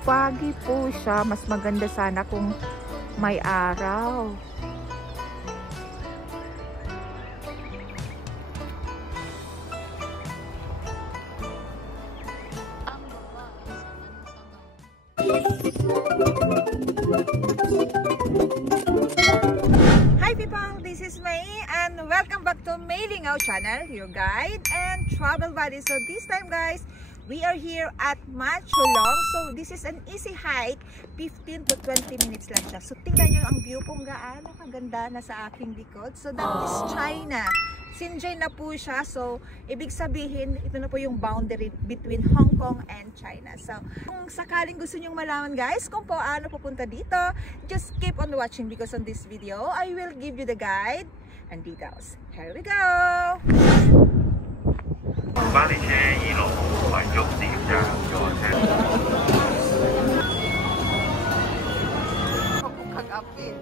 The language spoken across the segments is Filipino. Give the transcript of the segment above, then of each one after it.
foggy po siya. Mas maganda sana kung may araw. Hi people, this is May and welcome back to May Lingaw channel, your guide and travel buddy. So this time guys, we are here at Macholong. So this is an easy hike, 15 to 20 minutes lang siya. So tingnan nyo ang view kung gaano kaganda na sa aking likod. So that is China. Xinjiang na po siya. So ibig sabihin, ito na po yung boundary between Hong Kong and China. So kung sakaling gusto nyong malaman guys kung paano pupunta dito, just keep on watching because on this video, I will give you the guide and details. Here we go! 帮你先1楼缓冲一下，就往前。Kag-apil.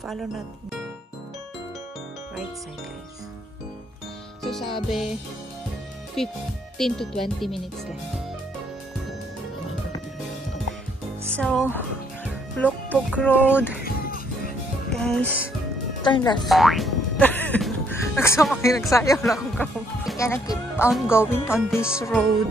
Follow natin. Right side guys. So sabi 15 to 20 minutes lang. So Lukpok Road guys, turn left. Nagsayaw lang ako. We gonna keep on going on this road.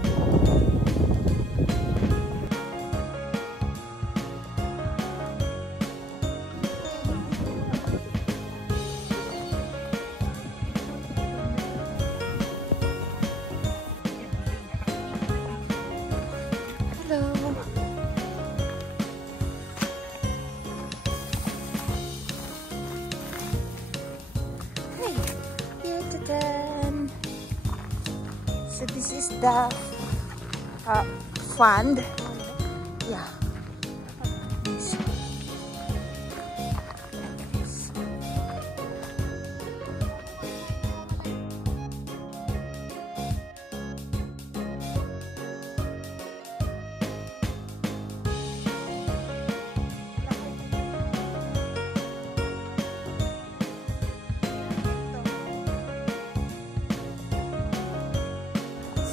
So this is the fund. Yeah.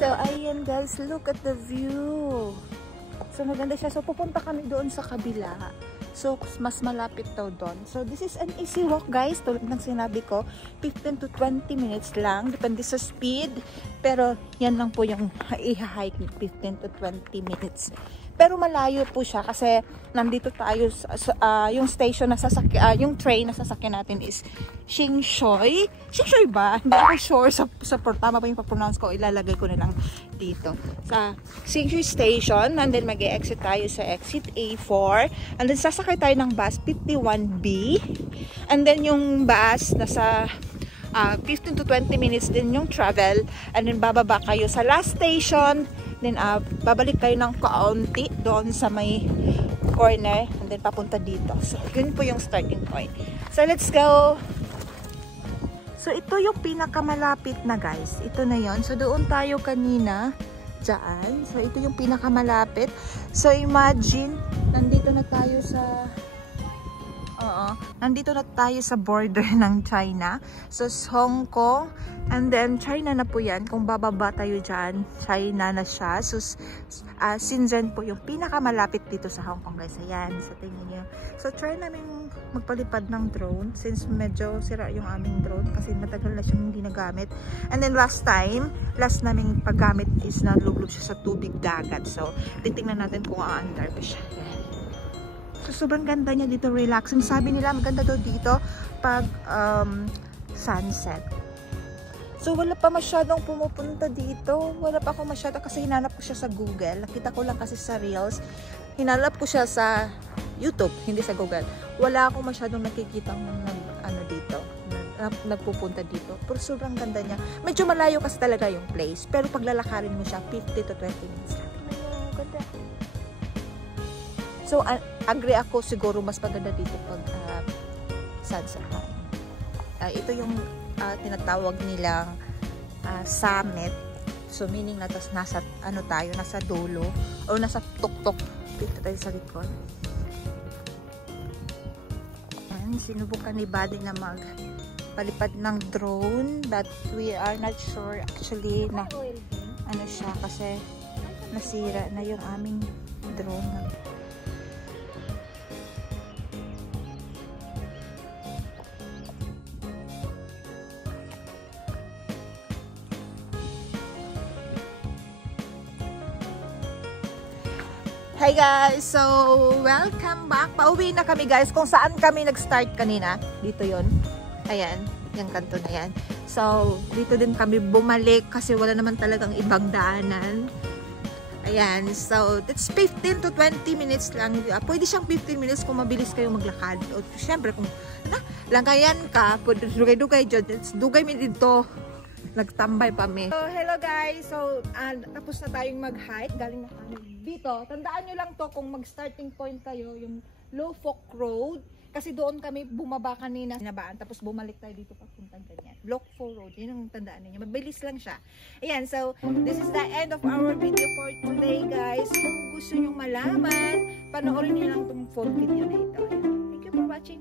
So, ayan guys, look at the view. So, maganda siya. So, pupunta kami doon sa kabila. So, mas malapit daw doon. So, this is an easy walk guys. Tulad ng sinabi ko, 15 to 20 minutes lang. Depende sa speed. Pero, yan lang po yung i-hike 15 to 20 minutes. Pero malayo po siya kasi nandito tayo yung station na yung train na sasakyan natin is Xingshui. Xingshui ba? Hindi ako sure sa tama pa yung pag-pronounce ko. Ilalagay ko na lang dito. Sa Xingshui station. And then mag-e-exit tayo sa exit A4. And then sasakay tayo ng bus 51B. And then yung bus nasa 15 to 20 minutes din yung travel. And then bababa kayo sa last station. Then babalik kayo ng kaunti doon sa may corner and then papunta dito. So yun po yung starting point. So let's go. So ito yung pinakamalapit na guys. Ito na yon. So doon tayo kanina dyan. So ito yung pinakamalapit. So imagine nandito na tayo sa nandito na tayo sa border ng China. So Hong Kong and then China na po yan. Kung bababa tayo dyan, China na siya. So Xinjiang po yung pinakamalapit dito sa Hong Kong guys. Ayan, so tingnan nyo. So try namin magpalipad ng drone since medyo sira yung aming drone kasi matagal na siyang hindi nagamit. And then last naming paggamit is nalublob siya sa tubig dagat. So titingnan natin kung aandar pa siya. Ayan. So, sobrang ganda niya dito, relaxing. Sabi nila, maganda daw dito pag sunset. So, wala pa masyadong pumupunta dito. Wala pa ako masyado kasi hinanap ko siya sa Google. Nakita ko lang kasi sa Reels. Hinanap ko siya sa YouTube, hindi sa Google. Wala ako masyadong nakikita nagpupunta dito. Pero sobrang ganda niya. Medyo malayo kasi talaga yung place. Pero pag lalakarin mo siya, 50 to 20 minutes lang. Ganda. So, agree ako siguro mas maganda dito pag sunset time. Ito yung tinatawag nilang summit So meaning na tas nasa ano tayo, nasa dulo o nasa tuktok dito tayo sa likod. Ayan, sinubukan ni Buddy na magpalipad ng drone, but we are not sure actually na ano siya kasi nasira na yung aming drone. Hi guys! So, welcome back. Pauwi na kami guys. Kung saan kami nag-start kanina. Dito yon. Ayan. Yung kanto na yan. So, dito din kami bumalik kasi wala naman talagang ibang daanan. Ayan. So, it's 15 to 20 minutes lang. Pwede siyang 15 minutes kung mabilis kayo maglakad. O, syempre, kung langkayan ka, dugay-dugay dyan. Dugay mi dito. Nagtambay pa mi. So, hello guys. So, tapos na tayong mag-hike. Galing na kami dito. Tandaan nyo lang to kung mag-starting point kayo, yung Low Fork Road. Kasi doon kami bumaba kanina, sinabaan. Tapos bumalik tayo dito papuntang ganyan. Low Fork Road. Yun ang tandaan niyo. Mabilis lang siya. Ayan. So, this is the end of our video for today, guys. Kung gusto nyo malaman, panoorin nyo lang itong full video na ito. Ayan. Thank you for watching.